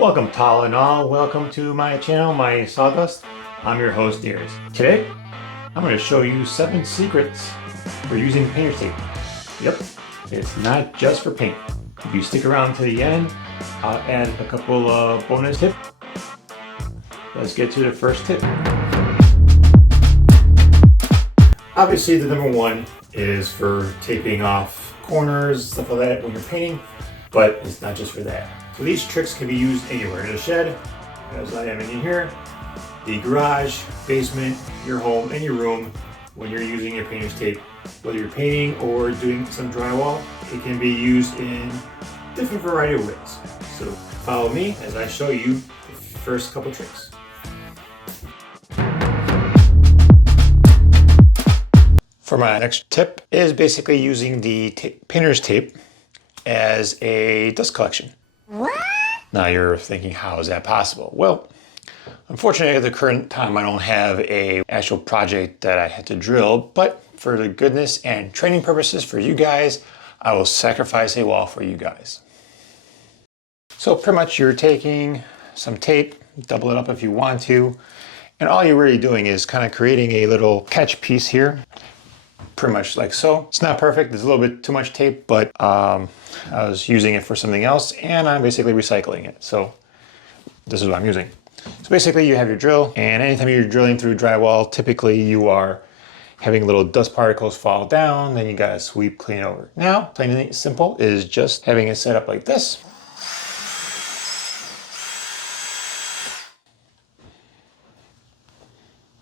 Welcome tall and all, welcome to my channel, my sawdust. I'm your host Deers. Today, I'm going to show you 7 secrets for using painter's tape. Yep, it's not just for paint. If you stick around to the end, I'll add a couple of bonus tips. Let's get to the first tip. Obviously the number one is for taping off corners, stuff like that when you're painting, but it's not just for that. So these tricks can be used anywhere, in the shed, as I am in here, the garage, basement, your home, and your room. When you're using your painter's tape, whether you're painting or doing some drywall, it can be used in different variety of ways. So follow me as I show you the first couple tricks. For my next tip is basically using the painter's tape as a dust collection. What? Now you're thinking, how is that possible? Well, unfortunately at the current time I don't have a actual project that I had to drill, but for the goodness and training purposes for you guys, I will sacrifice a wall for you guys. So pretty much you're taking some tape, double it up if you want to, and all you're really doing is kind of creating a little catch piece here. Pretty much like so. It's not perfect, there's a little bit too much tape, but I was using it for something else and I'm basically recycling it. So this is what I'm using. So basically you have your drill, and anytime you're drilling through drywall, typically you are having little dust particles fall down, then you gotta sweep clean over. Now, plain and simple is just having it set up like this.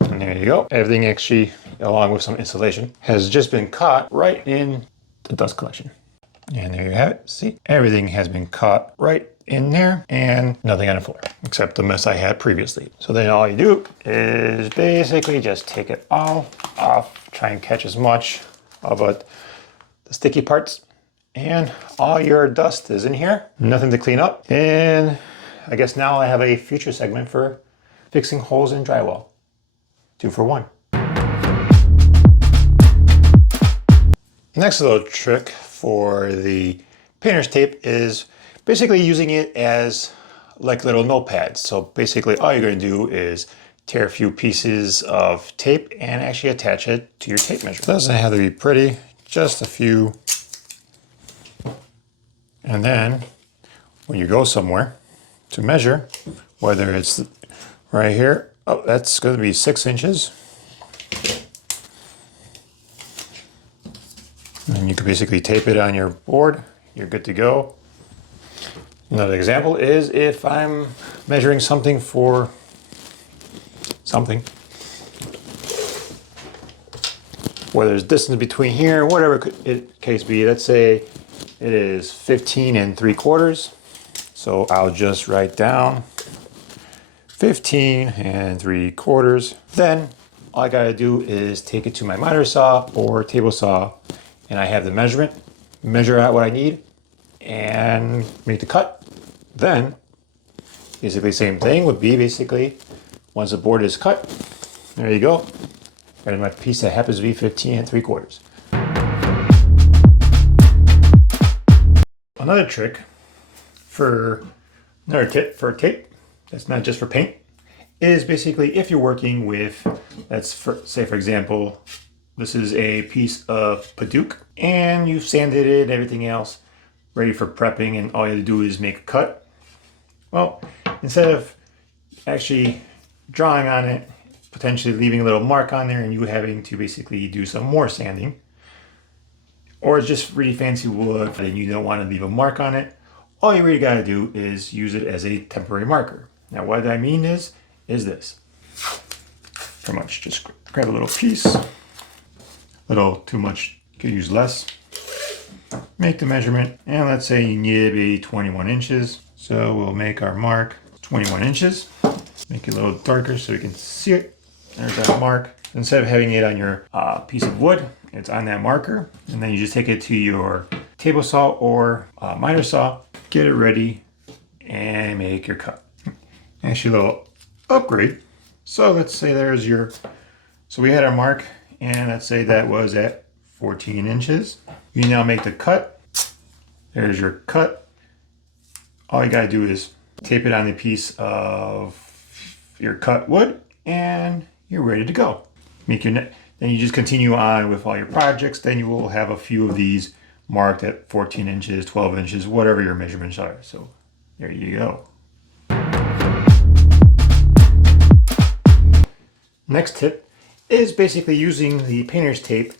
And there you go. Everything actually, along with some insulation, has just been caught right in the dust collection. And there you have it. See, everything has been caught right in there and nothing on the floor except the mess I had previously. So then all you do is basically just take it all off, try and catch as much of the sticky parts, and all your dust is in here. Nothing to clean up. And I guess now I have a future segment for fixing holes in drywall. 2 for 1. Next little trick for the painter's tape is basically using it as like little notepads. So basically all you're going to do is tear a few pieces of tape and actually attach it to your tape measure. It doesn't have to be pretty, just a few. And then when you go somewhere to measure, whether it's right here, oh, that's going to be 6 inches. And you can basically tape it on your board. You're good to go. Another example is if I'm measuring something for something, where there's distance between here, whatever it case be. Let's say it is 15 3/4. So I'll just write down 15 3/4. Then all I gotta do is take it to my miter saw or table saw, and I have the measurement, measure out what I need, and make the cut. Then, basically same thing would be basically, once the board is cut, there you go. Got my piece that happens to be 15 3/4. Another trick for, another tip for tape, that's not just for paint, is basically if you're working with, say for example, this is a piece of Paduke and you've sanded it and everything else ready for prepping, and all you have to do is make a cut. Well, instead of actually drawing on it, potentially leaving a little mark on there and you having to basically do some more sanding, or it's just really fancy wood and you don't want to leave a mark on it, all you really got to do is use it as a temporary marker. Now what I mean is this. Pretty much just grab a little piece, a little too much, you could use less. Make the measurement, and let's say you need to be 21 inches. So we'll make our mark 21 inches. Make it a little darker so we can see it. There's that mark. Instead of having it on your piece of wood, it's on that marker. And then you just take it to your table saw or miter saw, get it ready, and make your cut. Actually a little upgrade. So let's say there's your, so we had our mark, and let's say that was at 14 inches. You now make the cut. There's your cut. All you gotta do is tape it on a piece of your cut wood, and you're ready to go. Then you just continue on with all your projects. Then you will have a few of these marked at 14 inches, 12 inches, whatever your measurements are. So there you go. Next tip is basically using the painter's tape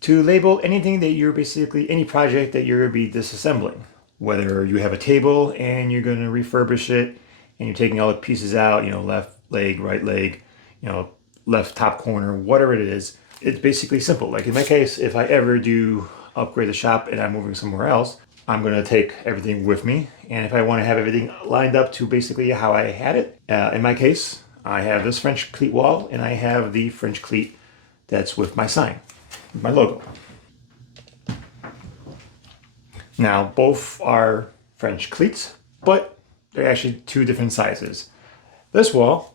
to label anything that any project that you're going to be disassembling. Whether you have a table and you're going to refurbish it and you're taking all the pieces out, left leg, right leg, left top corner, whatever it is, it's basically simple. Like in my case, if I ever do upgrade the shop and I'm moving somewhere else, I'm going to take everything with me. And if I want to have everything lined up to basically how I had it, in my case, I have this French cleat wall and I have the French cleat that's with my sign, my logo. Now, both are French cleats, but they're actually two different sizes. This wall,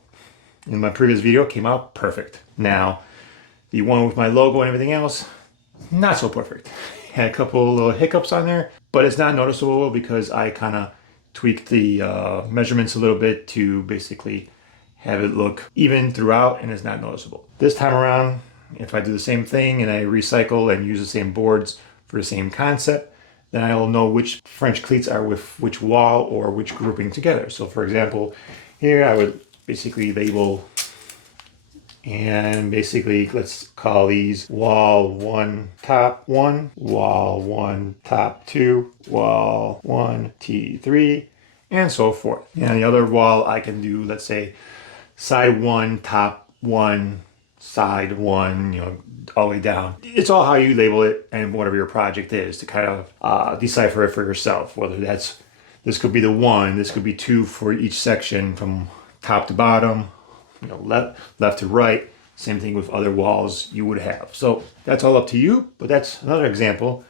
in my previous video, came out perfect. Now, the one with my logo and everything else, not so perfect. Had a couple little hiccups on there, but it's not noticeable because I kind of tweaked the measurements a little bit to basically have it look even throughout, and it's not noticeable. This time around, if I do the same thing and I recycle and use the same boards for the same concept, then I will know which French cleats are with which wall or which grouping together. So for example, here I would basically label, and basically let's call these wall 1 top 1, wall 1 top 2, wall 1 T3, and so forth. And on the other wall I can do, let's say, side 1 top 1, side 1, all the way down. It's all how you label it and whatever your project is to kind of decipher it for yourself. Whether this could be the 1, this could be 2 for each section from top to bottom, left to right. Same thing with other walls you would have. So that's all up to you, but that's another example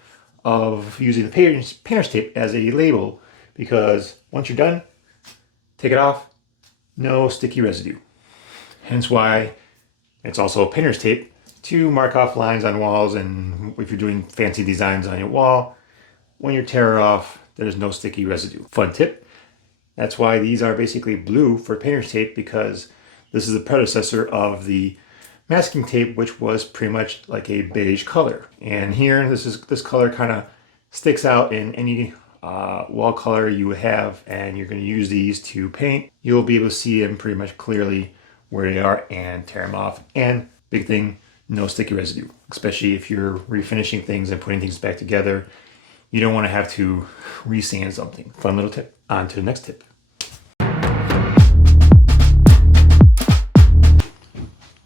of using the painter's tape as a label, because once you're done, take it off, no sticky residue. Hence why it's also painter's tape to mark off lines on walls, and if you're doing fancy designs on your wall, when you tear it off, there's no sticky residue. Fun tip. That's why these are basically blue for painter's tape, because this is the predecessor of the masking tape, which was pretty much like a beige color. And here, this color kind of sticks out in any wall color you have, and you're going to use these to paint. You'll be able to see them pretty much clearly where they are and tear them off. And big thing, no sticky residue, especially if you're refinishing things and putting things back together. You don't want to have to resand something. Fun little tip. On to the next tip.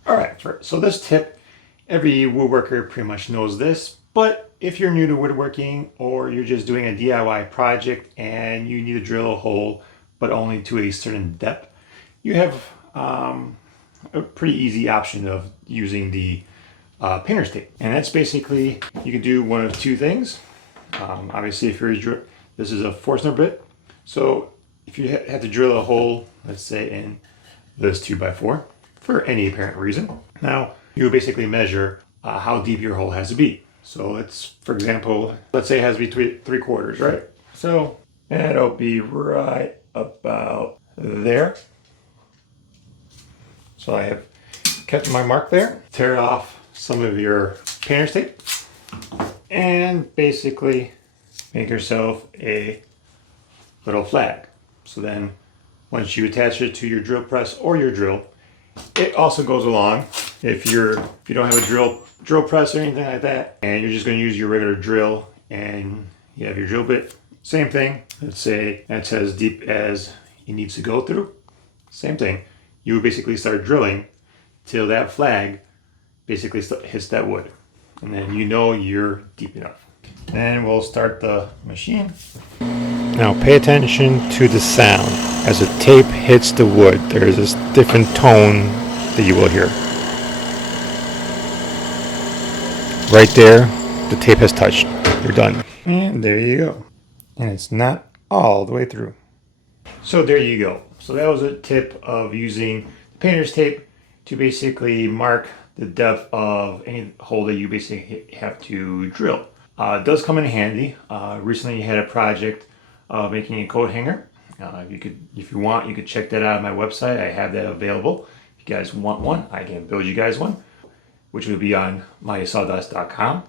All right, so this tip, every woodworker pretty much knows this, but if you're new to woodworking or you're just doing a DIY project and you need to drill a hole, but only to a certain depth, you have a pretty easy option of using the painter's tape. And that's basically, you can do one of two things. Obviously, if this is a Forstner bit, so if you have to drill a hole, let's say in this 2x4, for any apparent reason, now you basically measure how deep your hole has to be. So let's, for example, let's say it has to be 3/4, right? So that'll be right about there. So I have kept my mark there. Tear off some of your painter's tape and basically make yourself a little flag. So then once you attach it to your drill press or your drill, it also goes along. If you don't have a drill press or anything like that, and you're just going to use your regular drill and you have your drill bit, same thing. Let's say that's as deep as it needs to go through. Same thing. You would basically start drilling till that flag basically hits that wood, and then you're deep enough. And we'll start the machine. Now pay attention to the sound. As the tape hits the wood, there is this different tone that you will hear. Right there, the tape has touched. You're done. And there you go. And it's not all the way through. So there you go. So that was a tip of using painter's tape to basically mark the depth of any hole that you basically have to drill. It does come in handy. Recently I had a project making a coat hanger, If you want, you could check that out on my website. I have that available. If you guys want one, I can build you guys one, which will be on mysawdust.com.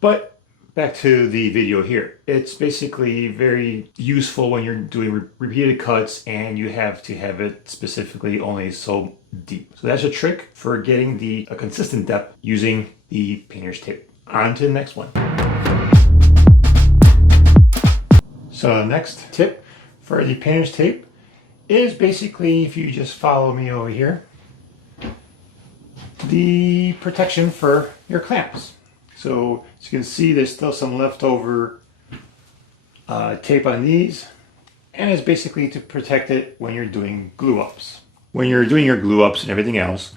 But back to the video here. It's basically very useful when you're doing repeated cuts and you have to have it specifically only so deep. So that's a trick for getting a consistent depth using the painter's tape. On to the next one. So the next tip for the painter's tape is basically, if you just follow me over here, the protection for your clamps. So as you can see, there's still some leftover tape on these, and it's basically to protect it when you're doing glue ups. When you're doing your glue ups and everything else,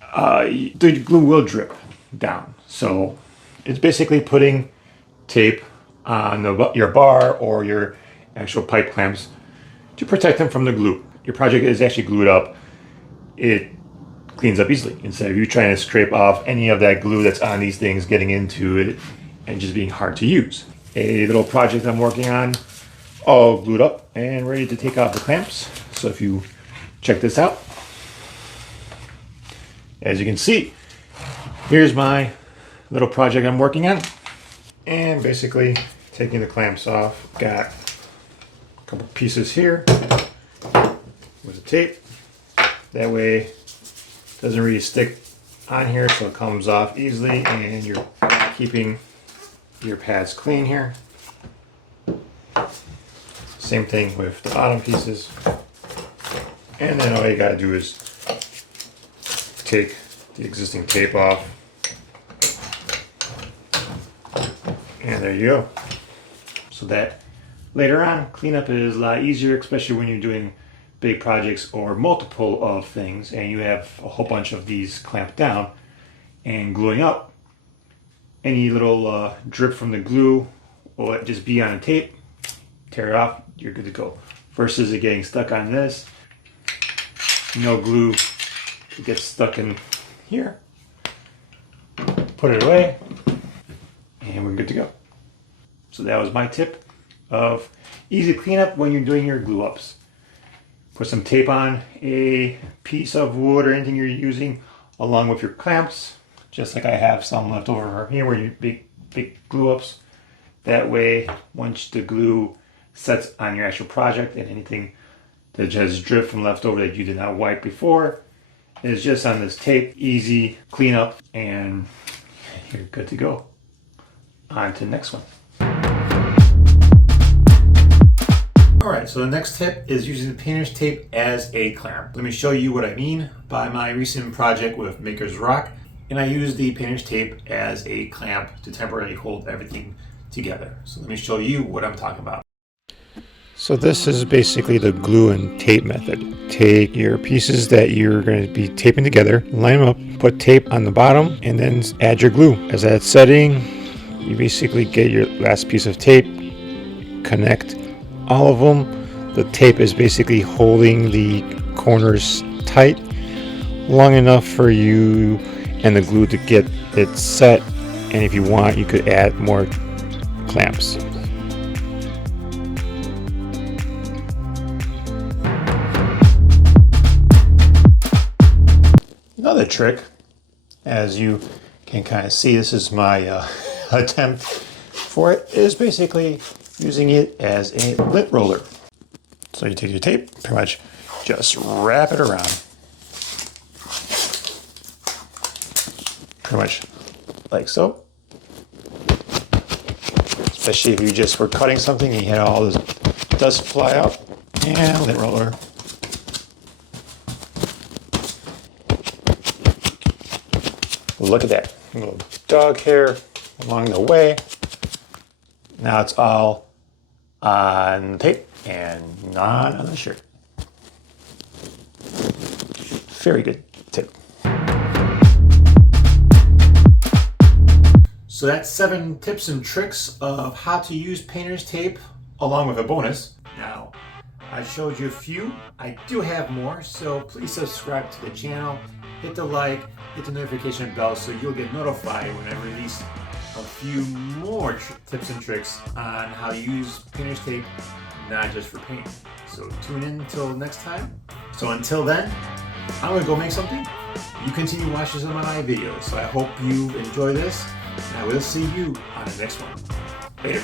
the glue will drip down. So it's basically putting tape on your bar or your actual pipe clamps to protect them from the glue. Your project is actually glued up. It cleans up easily instead of you trying to scrape off any of that glue that's on these things, getting into it and just being hard to use. A little project I'm working on, all glued up and ready to take off the clamps. So if you check this out, as you can see, here's my little project I'm working on, and basically taking the clamps off. Got a couple pieces here with the tape. That way it doesn't really stick on here, so it comes off easily and you're keeping your pads clean here. Same thing with the bottom pieces. And then all you gotta do is take the existing tape off. And there you go. So that later on, cleanup is a lot easier, especially when you're doing big projects or multiple of things and you have a whole bunch of these clamped down and gluing up. Any little drip from the glue will just be on the tape, tear it off, you're good to go. Versus it getting stuck on this, no glue, it gets stuck in here, put it away, and we're good to go. So that was my tip of easy cleanup when you're doing your glue ups. Put some tape on a piece of wood or anything you're using along with your clamps, just like I have some left over from here where you big glue ups. That way, once the glue sets on your actual project and anything that has drip from leftover that you did not wipe before is just on this tape, easy cleanup, and you're good to go. On to the next one. Alright, so the next tip is using the painter's tape as a clamp. Let me show you what I mean by my recent project with Maker's Rock. And I use the painter's tape as a clamp to temporarily hold everything together. So let me show you what I'm talking about. So this is basically the glue and tape method. Take your pieces that you're going to be taping together, line them up, put tape on the bottom, and then add your glue. As that's setting, you basically get your last piece of tape, connect all of them. The tape is basically holding the corners tight long enough for you and the glue to get it set, and if you want you could add more clamps. Another trick, as you can kind of see, this is my attempt for it, is basically using it as a lint roller. So you take your tape, pretty much just wrap it around. Pretty much like so. Especially if you just were cutting something and you had all this dust fly out. And lint roller. Look at that. A little dog hair along the way. Now it's all on the tape and not on the shirt. Very good tip. So that's 7 tips and tricks of how to use painter's tape along with a bonus. Now, I showed you a few. I do have more, so please subscribe to the channel, hit the like, hit the notification bell so you'll get notified when I release a few more tips and tricks on how to use painter's tape not just for paint. So tune in until next time. So until then, I'm gonna go make something. You continue watching some of my videos. So I hope you enjoy this, and I will see you on the next one. Later.